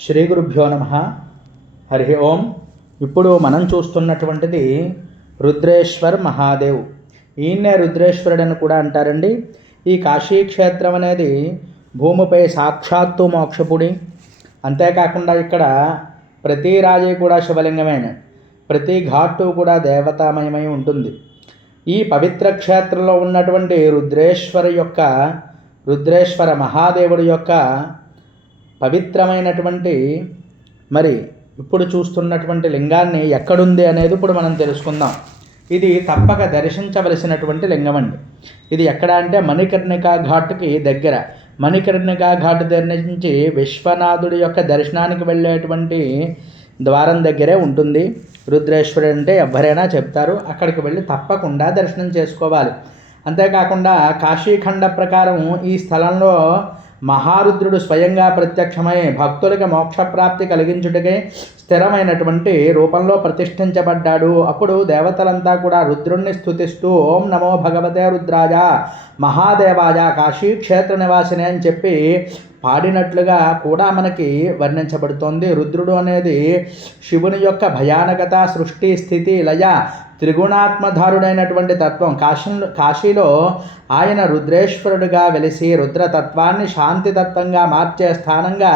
శ్రీ గురుభ్యో నమ. హరి ఓం. ఇప్పుడు మనం చూస్తున్నటువంటిది రుద్రేశ్వర్ మహాదేవ్. ఈయన్నే రుద్రేశ్వరుడు అని కూడా అంటారండి. ఈ కాశీ క్షేత్రం అనేది భూమిపై సాక్షాత్తు మోక్షపుడి. అంతేకాకుండా ఇక్కడ ప్రతి రాజీ కూడా శివలింగమైన. ప్రతి ఘాటు కూడా దేవతామయమై ఉంటుంది. ఈ పవిత్ర క్షేత్రంలో ఉన్నటువంటి రుద్రేశ్వర యొక్క రుద్రేశ్వర మహాదేవుడి యొక్క పవిత్రమైనటువంటి మరి ఇప్పుడు చూస్తున్నటువంటి లింగాన్ని ఎక్కడుంది అనేది ఇప్పుడు మనం తెలుసుకుందాం. ఇది తప్పక దర్శించవలసినటువంటి లింగం అండి. ఇది ఎక్కడ అంటే మణికర్ణికా ఘాట్కి దగ్గర. మణికర్ణికా ఘాట్ దగ్గర నుంచి విశ్వనాథుడి యొక్క దర్శనానికి వెళ్ళేటువంటి ద్వారం దగ్గరే ఉంటుంది. రుద్రేశ్వరుడు అంటే ఎవరైనా చెప్తారు అక్కడికి వెళ్ళి తప్పకుండా దర్శనం చేసుకోవాలి. అంతేకాకుండా కాశీఖండ ప్రకారం ఈ స్థలంలో మహారుద్రుడు స్వయంగా ప్రత్యక్షమై భక్తులకి మోక్షప్రాప్తి కలిగించుటకై స్థిరమైనటువంటి రూపంలో ప్రతిష్ఠించబడ్డాడు. అప్పుడు దేవతలంతా కూడా రుద్రుణ్ణి స్థుతిస్తూ ఓం నమో భగవతే రుద్రాజ మహాదేవాజ కాశీ క్షేత్ర నివాసిని అని చెప్పి పాడినట్లుగా కూడా మనకి వర్ణించబడుతోంది. రుద్రుడు అనేది శివుని యొక్క భయానకత సృష్టి స్థితి లయ త్రిగుణాత్మధారుడైనటువంటి తత్వం. కాశీ కాశీలో ఆయన రుద్రేశ్వరుడుగా వెలిసి రుద్రతత్వాన్ని శాంతితత్వంగా మార్చే స్థానంగా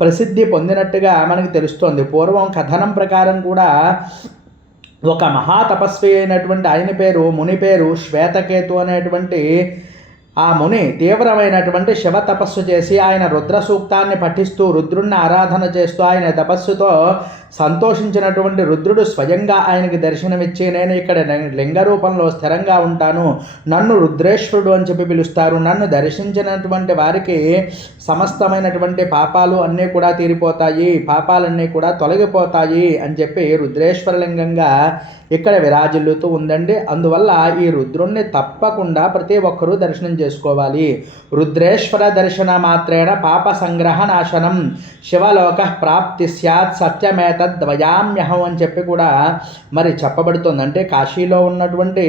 ప్రసిద్ధి పొందినట్టుగా మనకి తెలుస్తోంది. పూర్వం కథనం ప్రకారం కూడా ఒక మహాతపస్వి అయినటువంటి ఆయన పేరు ముని పేరు శ్వేతకేతు అనేటువంటి ఆ ముని తీవ్రమైనటువంటి శివ తపస్సు చేసి ఆయన రుద్ర సూక్తాన్ని పఠిస్తూ రుద్రుణ్ణి ఆరాధన చేస్తూ ఆయన తపస్సుతో సంతోషించినటువంటి రుద్రుడు స్వయంగా ఆయనకి దర్శనమిచ్చి నేను ఇక్కడ లింగ రూపంలో స్థిరంగా ఉంటాను. నన్ను రుద్రేశ్వరుడు అని చెప్పి పిలుస్తారు. నన్ను దర్శించినటువంటి వారికి సమస్తమైనటువంటి పాపాలు అన్నీ కూడా తీరిపోతాయి. పాపాలన్నీ కూడా తొలగిపోతాయి అని చెప్పి రుద్రేశ్వరలింగంగా ఇక్కడ విరాజిల్లుతూ ఉందండి. అందువల్ల ఈ రుద్రుణ్ణి తప్పకుండా ప్రతి ఒక్కరూ దర్శనం చేసుకోవాలి. రుద్రేశ్వర దర్శన మాత్రేణ పాప సంగ్రహ నాశనం. శివలోక ప్రాప్తి సత్ సత్యమేతద్వయామ్యహం అని చెప్పి కూడా మరి చెప్పబడుతుంది. అంటే కాశీలో ఉన్నటువంటి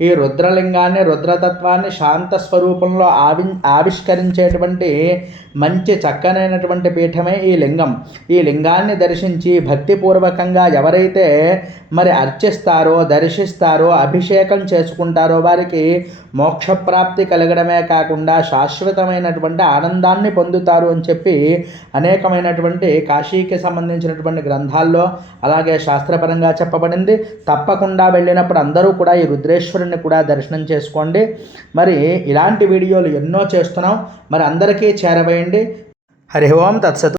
ఈ రుద్రలింగాన్ని రుద్రతత్వాన్ని శాంత స్వరూపంలో ఆవి ఆవిష్కరించేటువంటి మంచి చక్కనైనటువంటి పీఠమే ఈ లింగం. ఈ లింగాన్ని దర్శించి భక్తిపూర్వకంగా ఎవరైతే మరి అర్చిస్తారో దర్శిస్తారో అభిషేకం చేసుకుంటారో వారికి మోక్షప్రాప్తి కలగ కలగడమే కాకుండా శాశ్వతమైనటువంటి ఆనందాన్ని పొందుతారు అని చెప్పి అనేకమైనటువంటి కాశీకి సంబంధించినటువంటి గ్రంథాల్లో అలాగే శాస్త్రపరంగా చెప్పబడింది. తప్పకుండా వెళ్ళినప్పుడు అందరూ కూడా ఈ రుద్రేశ్వరుని కూడా దర్శనం చేసుకోండి. మరి ఇలాంటి వీడియోలు ఎన్నో చేస్తున్నాం. మరి అందరికీ చేరవేయండి. హరి ఓం తత్సతు